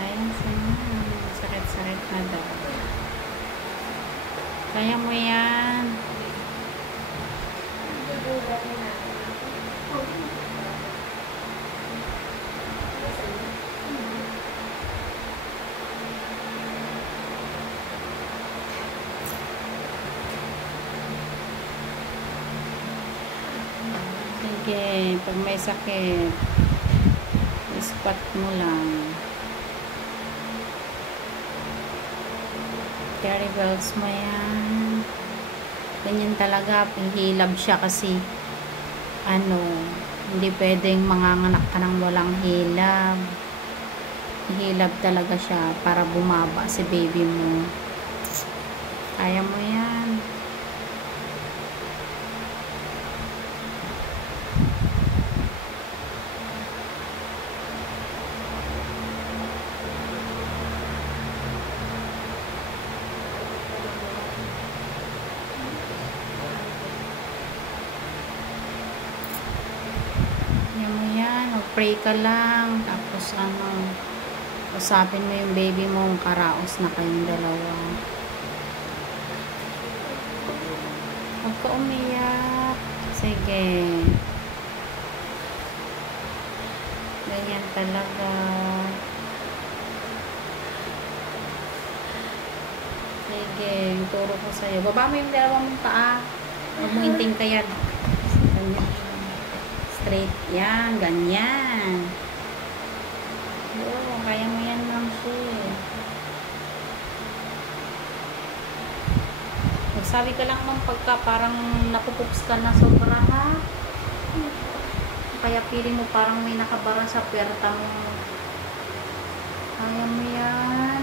Ayan sa'yo. Sakit-sakit na daw. Kaya mo yan. Sige, pag may sakit, ispat mo lang. Carry bells mo yan. Ganyan talaga, hihilab siya kasi hindi pwedeng manganganak ka ng walang hilab. Hihilab talaga siya para bumaba si baby mo. Kaya mo yan. Pray ka lang, tapos usapin mo yung baby mo, karaos na kayong dalawa. Huwag ka umiyak. Sige. Ganyan talaga. Sige, turo ko sa'yo. Baba mo yung dalawang paa. Huwag mo inting kayad. Ganyan. Straight yan, ganyan. Oo, kaya mo yan lang siya. Magsabi ka lang ng pagka parang napupups ka na sobra, ha? Kaya feeling mo parang may nakabara sa puwerta mo. Kaya mo yan.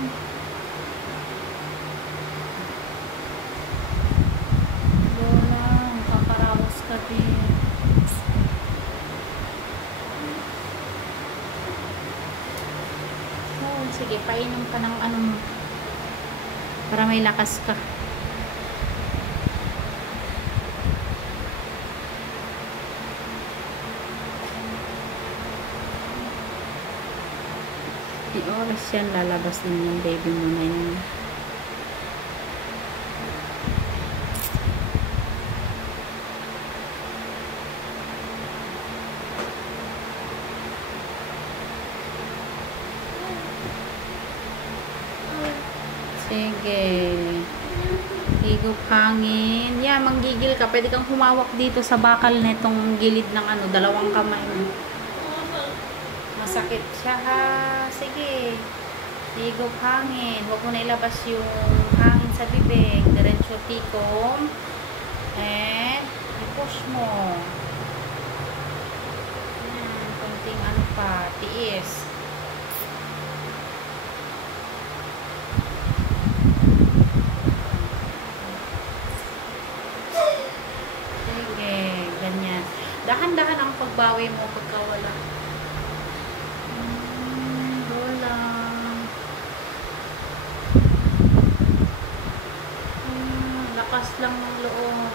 Wala, makakaraos ka din. Sige, painom ka ng para may lakas ka. Di oras yan, lalabas din yung baby mo na yun. Sige. Higop hangin. Yan, manggigil ka. Pwede kang humawak dito sa bakal netong gilid ng dalawang kamay mo. Masakit siya, ha? Sige. Higop hangin. Huwag mo na ilabas yung hangin sa bibig. Diretso tikom. And, i-push mo. Kunting pa. Tiis. Dahan-dahan ang pagbawi mo pagka wala. Wala. Lakas lang ng loob.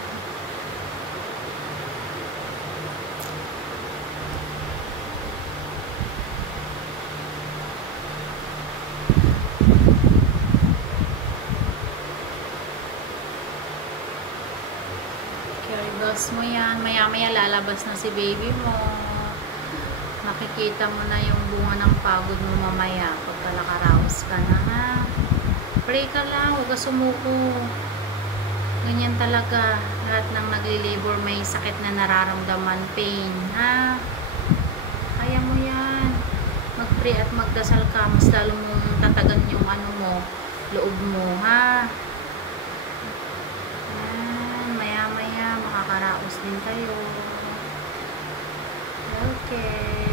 Caribals mo yan. Maya-maya lalabas na si baby mo. Nakikita mo na yung bunga ng pagod mo mamaya pagka nakaraos ka na, ha? Pray ka lang. Huwag ka sumuko. Ganyan talaga. Lahat ng nagli-labor may sakit na nararamdaman. Pain, ha? Kaya mo yan. Mag-pray at magdasal ka. Mas lalo mong tatagan yung loob mo, ha? Maya-maya makakaraos din kayo. Okay.